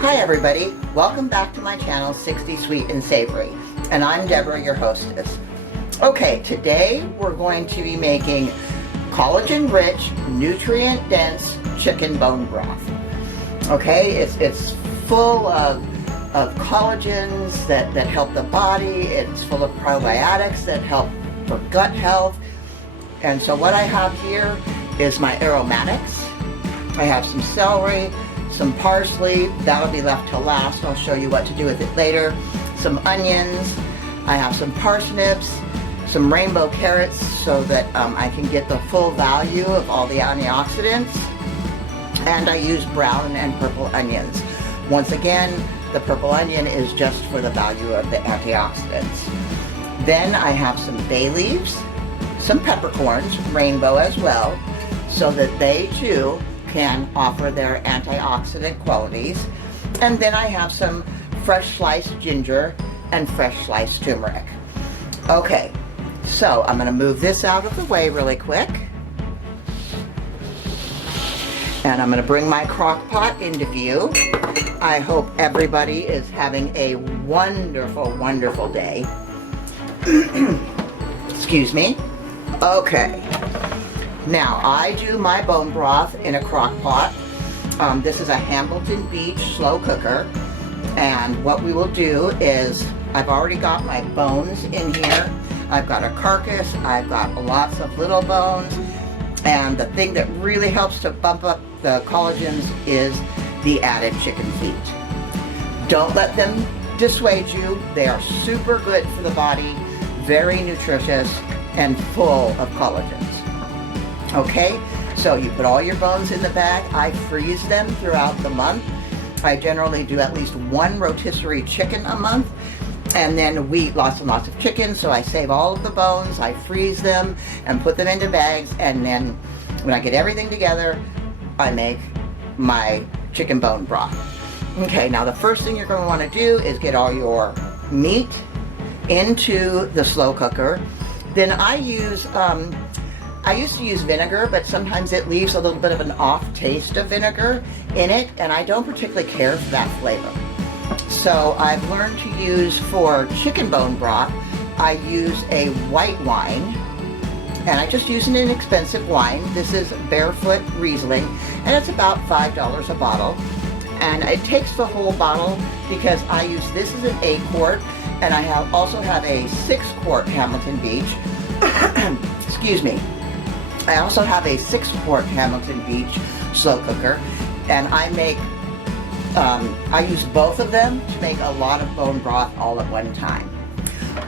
Hi everybody, welcome back to my channel 60 Sweet and Savory, and I'm Deborah, your hostess. Okay, today we're going to be making collagen-rich, nutrient-dense chicken bone broth. Okay, it's full of collagens that help the body. It's full of probiotics that help for gut health. And so what I have here is my aromatics. I have some celery, some parsley, that'll be left to last. I'll show you what to do with it later. Some onions, I have some parsnips, some rainbow carrots so that I can get the full value of all the antioxidants. And I use brown and purple onions. Once again, the purple onion is just for the value of the antioxidants. Then I have some bay leaves, some peppercorns, rainbow as well, so that they too can offer their antioxidant qualities. And then I have some fresh sliced ginger and fresh sliced turmeric. Okay, so I'm going to move this out of the way really quick. And I'm going to bring my crock pot into view. I hope everybody is having a wonderful, wonderful day. Excuse me. Okay. Now, I do my bone broth in a crock pot. This is a Hamilton Beach slow cooker. And what we will do is, I've already got my bones in here. I've got a carcass. I've got lots of little bones. And the thing that really helps to bump up the collagens is the added chicken feet. Don't let them dissuade you. They are super good for the body, very nutritious, and full of collagens. Okay, so you put all your bones in the bag. I freeze them throughout the month. I generally do at least one rotisserie chicken a month. And then we eat lots and lots of chicken, so I save all of the bones, I freeze them, and put them into bags, and then when I get everything together, I make my chicken bone broth. Okay, now the first thing you're going to want to do is get all your meat into the slow cooker. Then I used to use vinegar, but sometimes it leaves a little bit of an off taste of vinegar in it, and I don't particularly care for that flavor. So I've learned to use, for chicken bone broth, I use a white wine, and I just use an inexpensive wine. This is Barefoot Riesling, and it's about $5 a bottle. And it takes the whole bottle because I use this as an 8-quart, and I also have a 6-quart Hamilton Beach. Excuse me. I also have a 6-quart Hamilton Beach slow cooker, and I use both of them to make a lot of bone broth all at one time.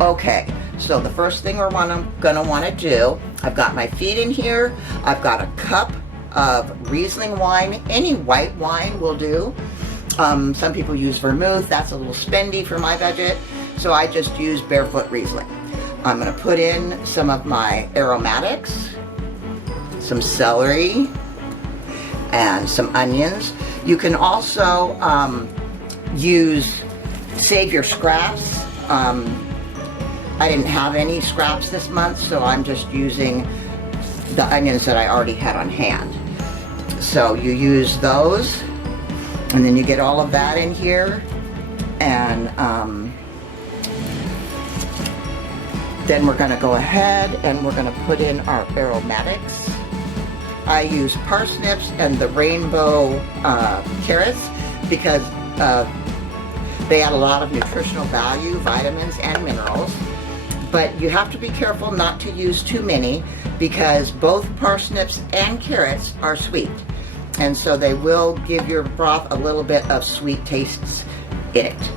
Okay, so the first thing we're gonna want to do, I've got my feet in here. I've got a cup of Riesling wine. Any white wine will do. Some people use vermouth. That's a little spendy for my budget, so I just use Barefoot Riesling. I'm gonna put in some of my aromatics, some celery, and some onions. You can also save your scraps. I didn't have any scraps this month, so I'm just using the onions that I already had on hand. So you use those, and then you get all of that in here, and then we're going to go ahead and we're going to put in our aromatics. I use parsnips and the rainbow carrots because they add a lot of nutritional value, vitamins and minerals. But you have to be careful not to use too many because both parsnips and carrots are sweet. And so they will give your broth a little bit of sweet tastes in it.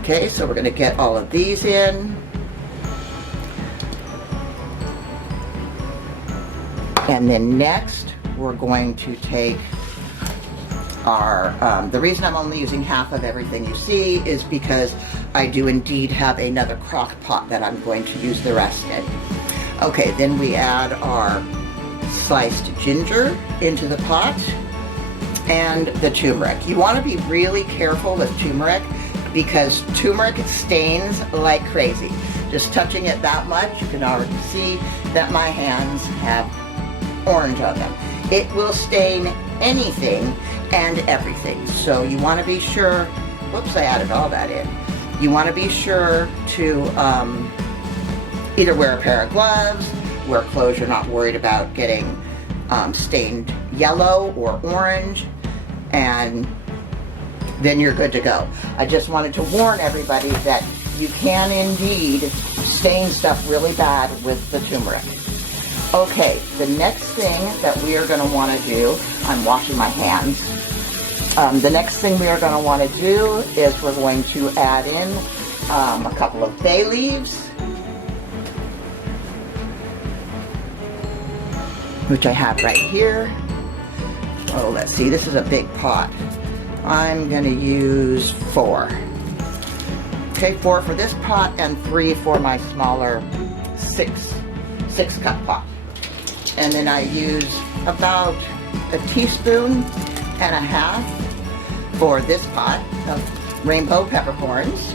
Okay, so we're going to get all of these in. And then next, we're going to take our, the reason I'm only using half of everything you see is because I do indeed have another crock pot that I'm going to use the rest in. Okay, then we add our sliced ginger into the pot and the turmeric. You want to be really careful with turmeric because turmeric stains like crazy. Just touching it that much, you can already see that my hands have orange on them. It will stain anything, and everything. So you want to be sure, whoops, I added all that in. You want to be sure to either wear a pair of gloves, wear clothes you're not worried about getting stained yellow or orange, and then you're good to go. I just wanted to warn everybody that you can indeed stain stuff really bad with the turmeric. Okay, the next thing that we are going to want to do, I'm washing my hands. The next thing we are going to want to do is we're going to add in a couple of bay leaves, which I have right here. Oh, let's see, this is a big pot. I'm going to use 4. Okay, 4 for this pot and 3 for my smaller 6 cup pot. And then I use about a teaspoon and a half for this pot of rainbow peppercorns.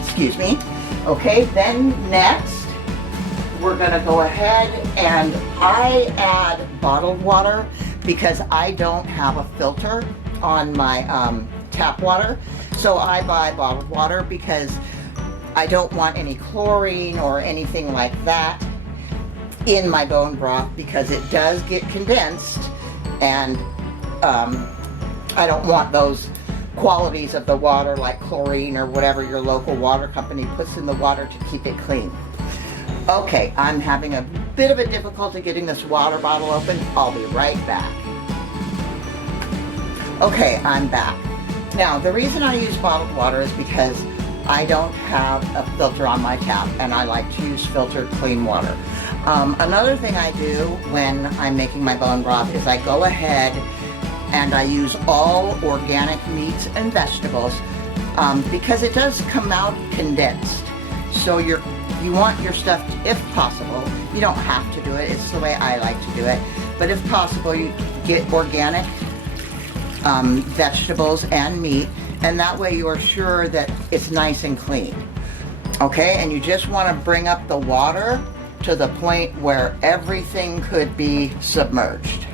Excuse me. Okay, then next we're going to go ahead and I add bottled water because I don't have a filter on my tap water. So I buy bottled water because I don't want any chlorine or anything like that in my bone broth because it does get condensed, and I don't want those qualities of the water like chlorine or whatever your local water company puts in the water to keep it clean. Okay, I'm having a bit of a difficulty getting this water bottle open. I'll be right back. Okay, I'm back. Now, the reason I use bottled water is because I don't have a filter on my tap and I like to use filtered clean water. Another thing I do when I'm making my bone broth is I go ahead and I use all organic meats and vegetables because it does come out condensed. So you want your stuff, if possible, you don't have to do it, it's the way I like to do it, but if possible you get organic vegetables and meat, and that way you are sure that it's nice and clean. Okay, and you just want to bring up the water to the point where everything could be submerged.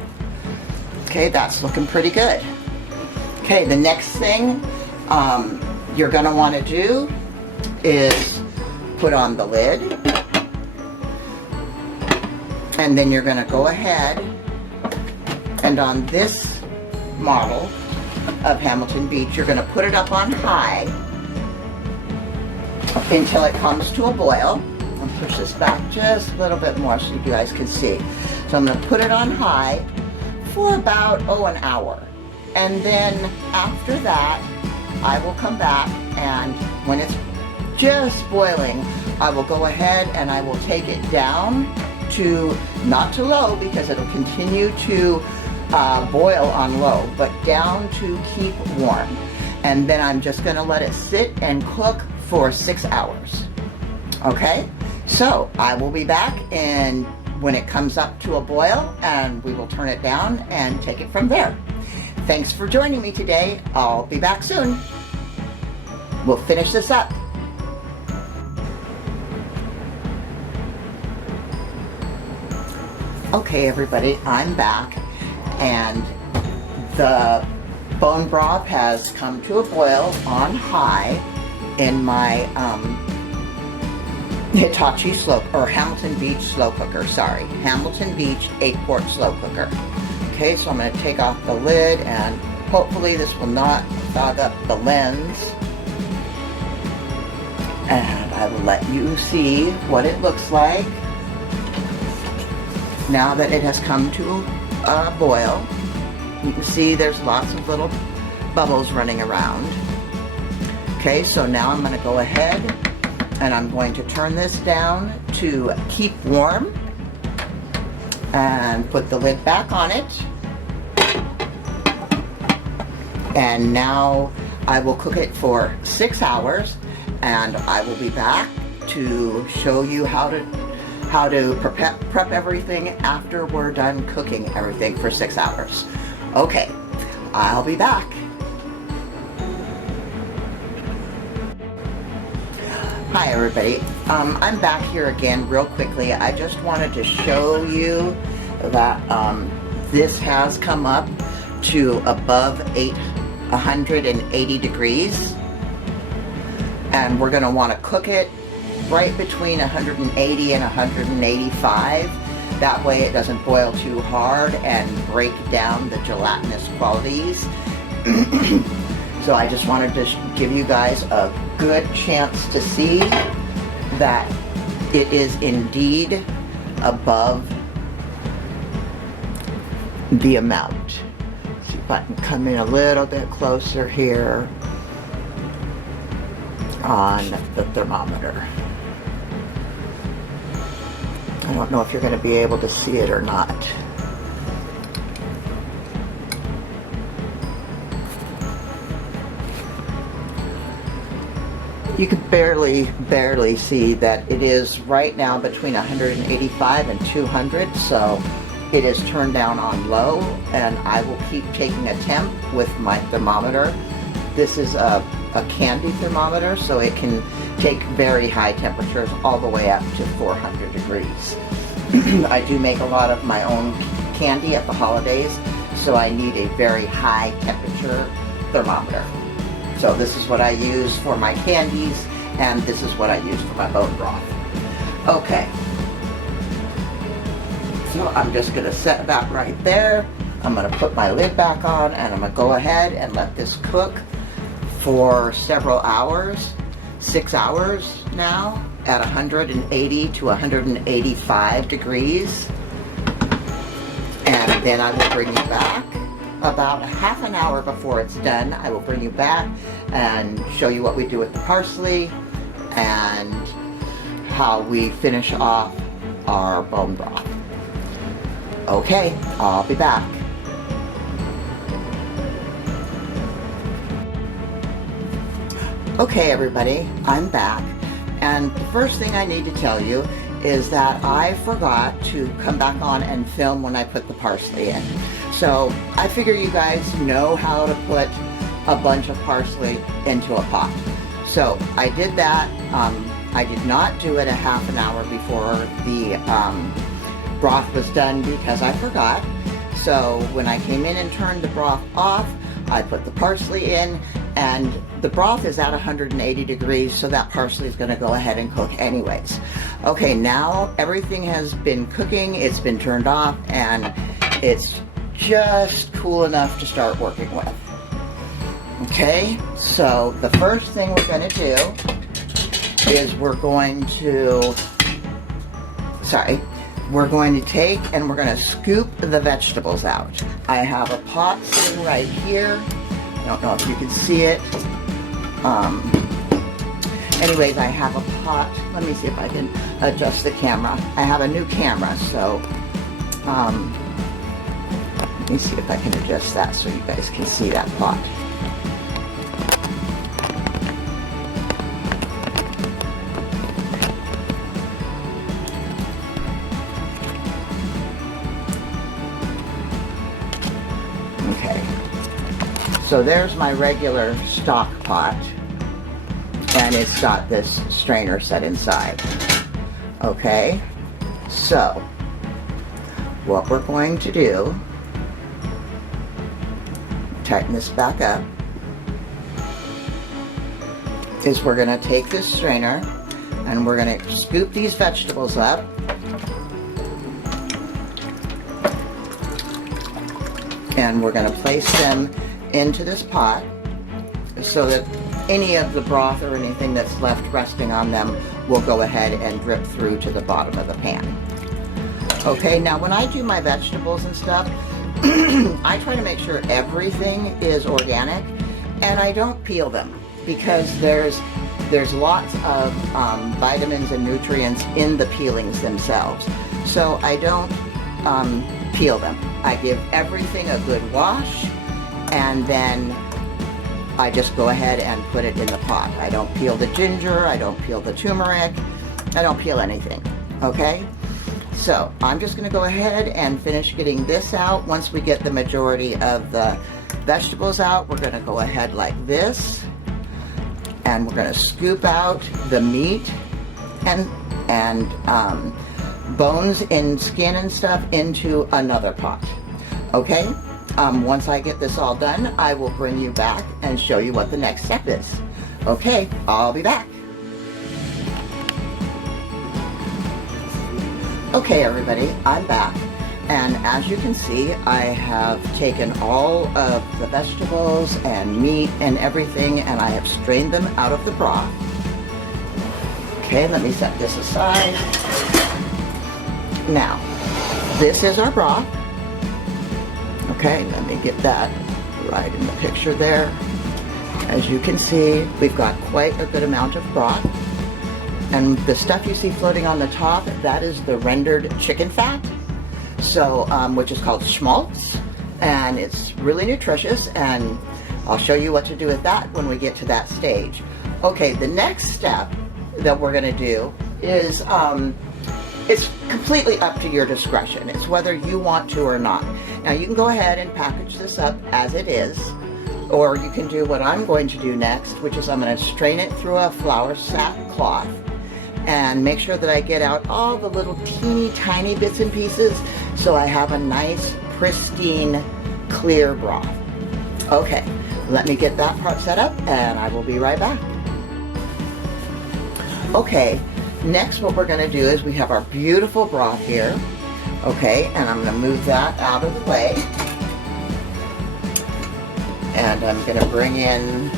Okay, that's looking pretty good. Okay, the next thing you're going to want to do is put on the lid, and then you're going to go ahead and on this model of Hamilton Beach, you're going to put it up on high until it comes to a boil. I'll push this back just a little bit more so you guys can see. So I'm going to put it on high for about an hour, and then after that I will come back, and when it's just boiling I will go ahead and I will take it down to, not to low because it'll continue to boil on low, but down to keep warm. And then I'm just going to let it sit and cook for 6 hours. Okay, so I will be back and when it comes up to a boil, and we will turn it down and take it from there. Thanks for joining me today. I'll be back soon. We'll finish this up. Okay everybody, I'm back, and the bone broth has come to a boil on high in my Hitachi slow, or Hamilton Beach slow cooker, sorry. Hamilton Beach 8-quart slow cooker. Okay, so I'm going to take off the lid, and hopefully this will not fog up the lens. And I will let you see what it looks like now that it has come to a boil. You can see there's lots of little bubbles running around. Okay, so now I'm going to go ahead and I'm going to turn this down to keep warm and put the lid back on it. And now I will cook it for 6 hours, and I will be back to show you how to prep everything after we're done cooking everything for 6 hours. Okay, I'll be back. Hi everybody, I'm back here again real quickly. I just wanted to show you that This has come up to above 180 degrees, and we're going to want to cook it right between 180 and 185. That way it doesn't boil too hard and break down the gelatinous qualities. So I just wanted to give you guys a good chance to see that it is indeed above the amount. See if I can come in a little bit closer here on the thermometer. I don't know if you're going to be able to see it or not. You can barely see that it is right now between 185 and 200, so it is turned down on low, and I will keep taking a temp with my thermometer. This is a candy thermometer, so it can take very high temperatures all the way up to 400 degrees. I do make a lot of my own candy at the holidays, so I need a very high temperature thermometer. So this is what I use for my candies, and this is what I use for my bone broth. Okay, so I'm just going to set that right there. I'm going to put my lid back on, and I'm going to go ahead and let this cook for several hours, 6 hours now, at 180 to 185 degrees. And then I will bring you back about half an hour before it's done. I will bring you back and show you what we do with the parsley and how we finish off our bone broth. Okay, I'll be back. Okay everybody, I'm back, and the first thing I need to tell you is that I forgot to come back on and film when I put the parsley in. So I figure you guys know how to put a bunch of parsley into a pot. So I did that. I did not do it a half an hour before the broth was done because I forgot. So when I came in and turned the broth off, I put the parsley in, and the broth is at 180 degrees, so that parsley is going to go ahead and cook anyways. Okay, now everything has been cooking, it's been turned off, and it's just cool enough to start working with. Okay, so the first thing we're going to do is we're going to take and we're going to scoop the vegetables out. I have a pot sitting right here. I don't know if you can see it. Anyways, I have a pot. Let me see if I can adjust the camera. I have a new camera, so let me see if I can adjust that so you guys can see that pot. Okay, so there's my regular stock pot, and it's got this strainer set inside. Okay, so what we're going to do, tighten this back up, is we're going to take this strainer and we're going to scoop these vegetables up. And we're going to place them into this pot so that any of the broth or anything that's left resting on them will go ahead and drip through to the bottom of the pan. Okay, now when I do my vegetables and stuff, I try to make sure everything is organic, and I don't peel them because there's lots of vitamins and nutrients in the peelings themselves. So I don't peel them. I give everything a good wash, and then I just go ahead and put it in the pot. I don't peel the ginger, I don't peel the turmeric, I don't peel anything, okay? So I'm just gonna go ahead and finish getting this out. Once we get the majority of the vegetables out, we're gonna go ahead like this, and we're gonna scoop out the meat and bones and skin and stuff into another pot. Okay, once I get this all done, I will bring you back and show you what the next step is. Okay, I'll be back. Okay everybody, I'm back, and as you can see, I have taken all of the vegetables and meat and everything, and I have strained them out of the broth. Okay, let me set this aside. Now, this is our broth. Okay, let me get that right in the picture there. As you can see, we've got quite a good amount of broth. And the stuff you see floating on the top, that is the rendered chicken fat, so which is called schmaltz, and it's really nutritious, and I'll show you what to do with that when we get to that stage. Okay, the next step that we're going to do is it's completely up to your discretion. It's whether you want to or not. Now you can go ahead and package this up as it is, or you can do what I'm going to do next, which is I'm going to strain it through a flour sack cloth and make sure that I get out all the little teeny tiny bits and pieces so I have a nice pristine clear broth. Okay, let me get that part set up and I will be right back. Okay, next what we're going to do is we have our beautiful broth here. Okay, and I'm going to move that out of the way. And I'm going to bring in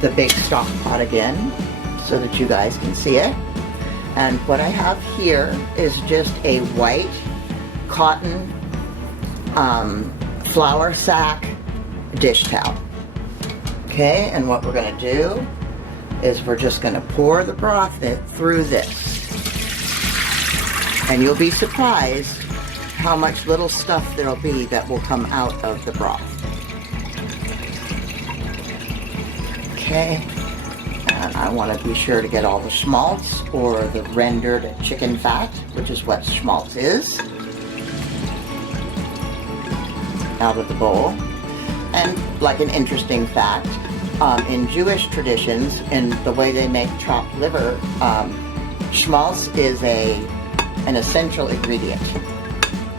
the big stock pot again so that you guys can see it. And what I have here is just a white cotton flour sack dish towel. Okay, and what we're going to do is we're just going to pour the broth through this. And you'll be surprised how much little stuff there'll be that will come out of the broth. Okay. And I want to be sure to get all the schmaltz, or the rendered chicken fat, which is what schmaltz is, out of the bowl. And like an interesting fact, in Jewish traditions, in the way they make chopped liver, schmaltz is an essential ingredient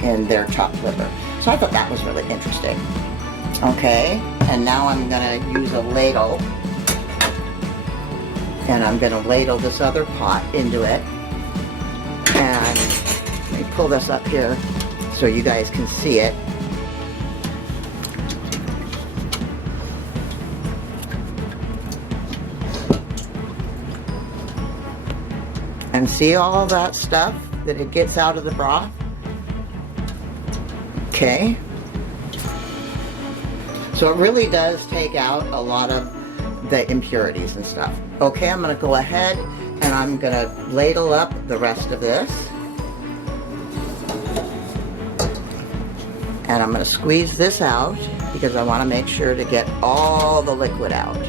in their chopped liver. So I thought that was really interesting. Okay, and now I'm going to use a ladle. And I'm going to ladle this other pot into it. And let me pull this up here so you guys can see it. And see all that stuff that it gets out of the broth? Okay. So it really does take out a lot of the impurities and stuff. Okay, I'm going to go ahead and I'm going to ladle up the rest of this. And I'm going to squeeze this out because I want to make sure to get all the liquid out.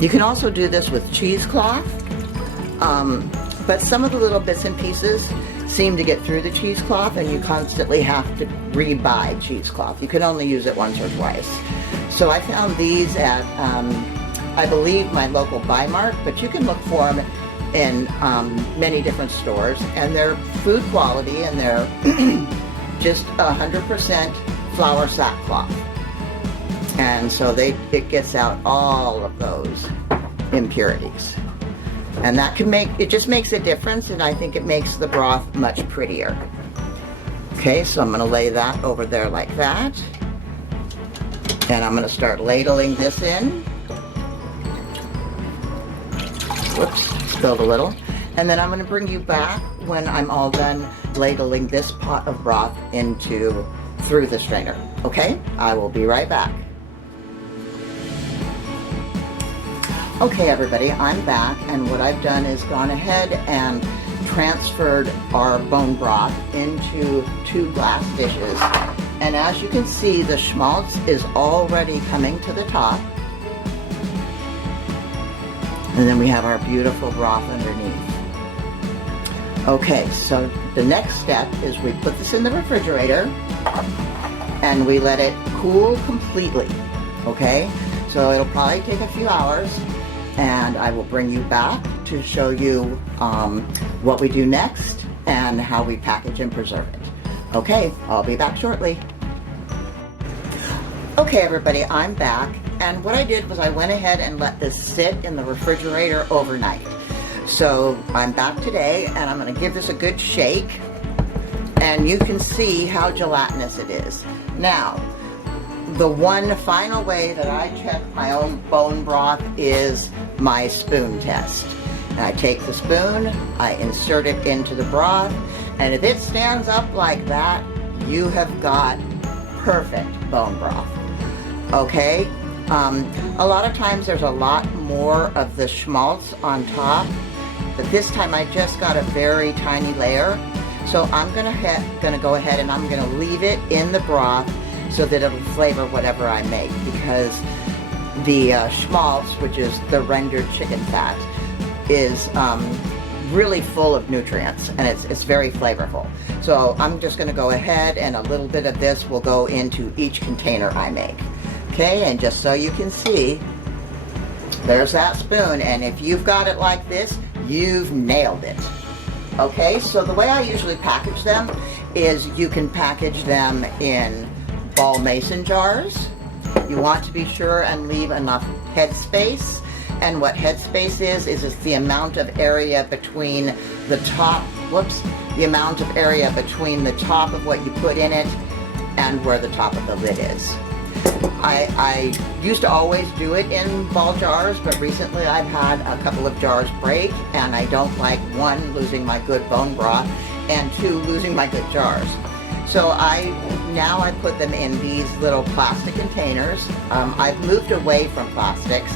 You can also do this with cheesecloth, but some of the little bits and pieces seem to get through the cheesecloth and you constantly have to re-buy cheesecloth. You can only use it once or twice. So I found these at, I believe, my local Buy Mart, but you can look for them in many different stores, and they're food quality, and they're just 100% flour sackcloth. And so it gets out all of those impurities. And that can it just makes a difference, and I think it makes the broth much prettier. Okay, so I'm going to lay that over there like that. And I'm going to start ladling this in. Whoops, spilled a little. And then I'm going to bring you back when I'm all done ladling this pot of broth through the strainer. Okay, I will be right back. Okay everybody, I'm back, and what I've done is gone ahead and transferred our bone broth into 2 glass dishes. And as you can see, the schmaltz is already coming to the top. And then we have our beautiful broth underneath. Okay, so the next step is we put this in the refrigerator and we let it cool completely. Okay, so it'll probably take a few hours, and I will bring you back to show you what we do next and how we package and preserve it. Okay, I'll be back shortly. Okay everybody, I'm back, and what I did was I went ahead and let this sit in the refrigerator overnight. So I'm back today, and I'm going to give this a good shake, and you can see how gelatinous it is. Now, the one final way that I check my own bone broth is my spoon test. And I take the spoon, I insert it into the broth, and if it stands up like that, you have got perfect bone broth. Okay? A lot of times there's a lot more of the schmaltz on top, but this time I just got a very tiny layer. So I'm gonna go ahead and I'm gonna leave it in the broth so that it'll flavor whatever I make, because the schmaltz, which is the rendered chicken fat, is really full of nutrients, and it's very flavorful. So I'm just going to go ahead, and a little bit of this will go into each container I make. Okay, and just so you can see, there's that spoon, and if you've got it like this, you've nailed it. Okay, so the way I usually package them is you can package them in ball mason jars. You want to be sure and leave enough headspace. And what headspace is it's the amount of area between the top, the amount of area between the top of what you put in it and where the top of the lid is. I used to always do it in ball jars, but recently I've had a couple of jars break, and I don't like, one, losing my good bone broth, and two, losing my good jars. So now I put them in these little plastic containers. I've moved away from plastics,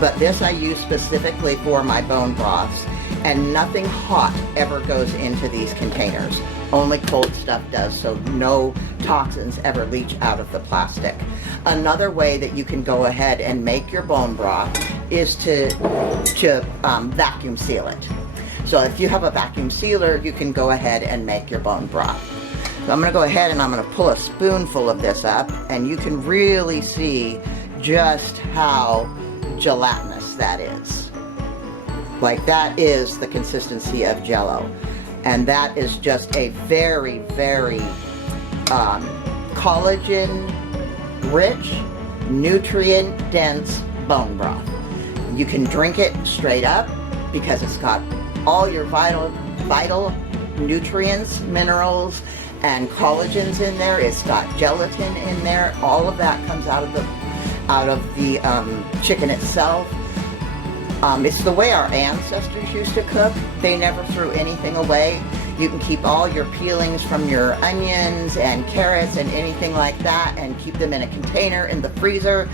but this I use specifically for my bone broths, and nothing hot ever goes into these containers. Only cold stuff does, so no toxins ever leach out of the plastic. Another way that you can go ahead and make your bone broth is to vacuum seal it. So if you have a vacuum sealer, you can go ahead and make your bone broth. So I'm going to go ahead and I'm going to pull a spoonful of this up, and you can really see just how gelatinous that is. Like, that is the consistency of Jell-O, and that is just a very, very collagen rich, nutrient dense bone broth. You can drink it straight up because it's got all your vital nutrients, minerals, and collagens in there. It's got gelatin in there. All of that comes out of the chicken itself. It's the way our ancestors used to cook. They never threw anything away. You can keep all your peelings from your onions and carrots and anything like that, and keep them in a container in the freezer,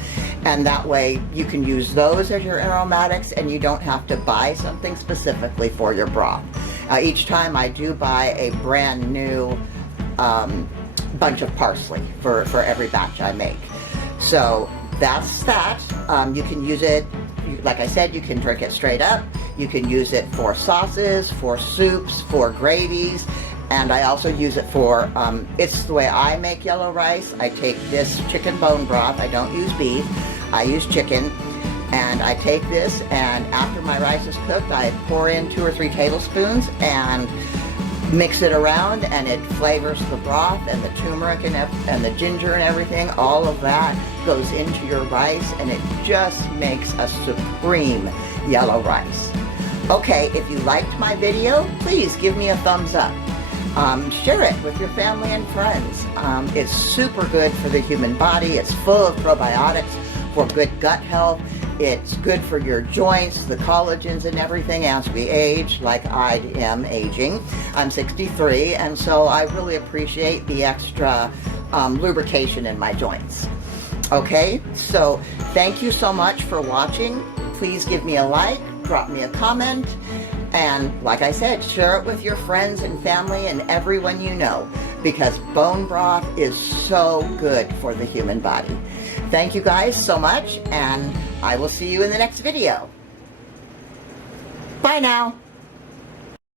and that way you can use those as your aromatics, and you don't have to buy something specifically for your broth. Each time I do buy a brand new bunch of parsley for every batch I make. So that's that. You can use it, like I said, you can drink it straight up. You can use it for sauces, for soups, for gravies, and I also use it for, it's the way I make yellow rice. I take this chicken bone broth, I don't use beef, I use chicken, and I take this, and after my rice is cooked, I pour in 2 or 3 tablespoons and mix it around, and it flavors the broth, and the turmeric and the ginger and everything. All of that goes into your rice, and it just makes a supreme yellow rice. Okay, if you liked my video, please give me a thumbs up. Share it with your family and friends. It's super good for the human body. It's full of probiotics for good gut health. It's good for your joints, the collagens and everything as we age, like I am aging. I'm 63, and so I really appreciate the extra lubrication in my joints. Okay, so thank you so much for watching. Please give me a like, drop me a comment, and like I said, share it with your friends and family and everyone you know, because bone broth is so good for the human body. Thank you guys so much, and I will see you in the next video. Bye now.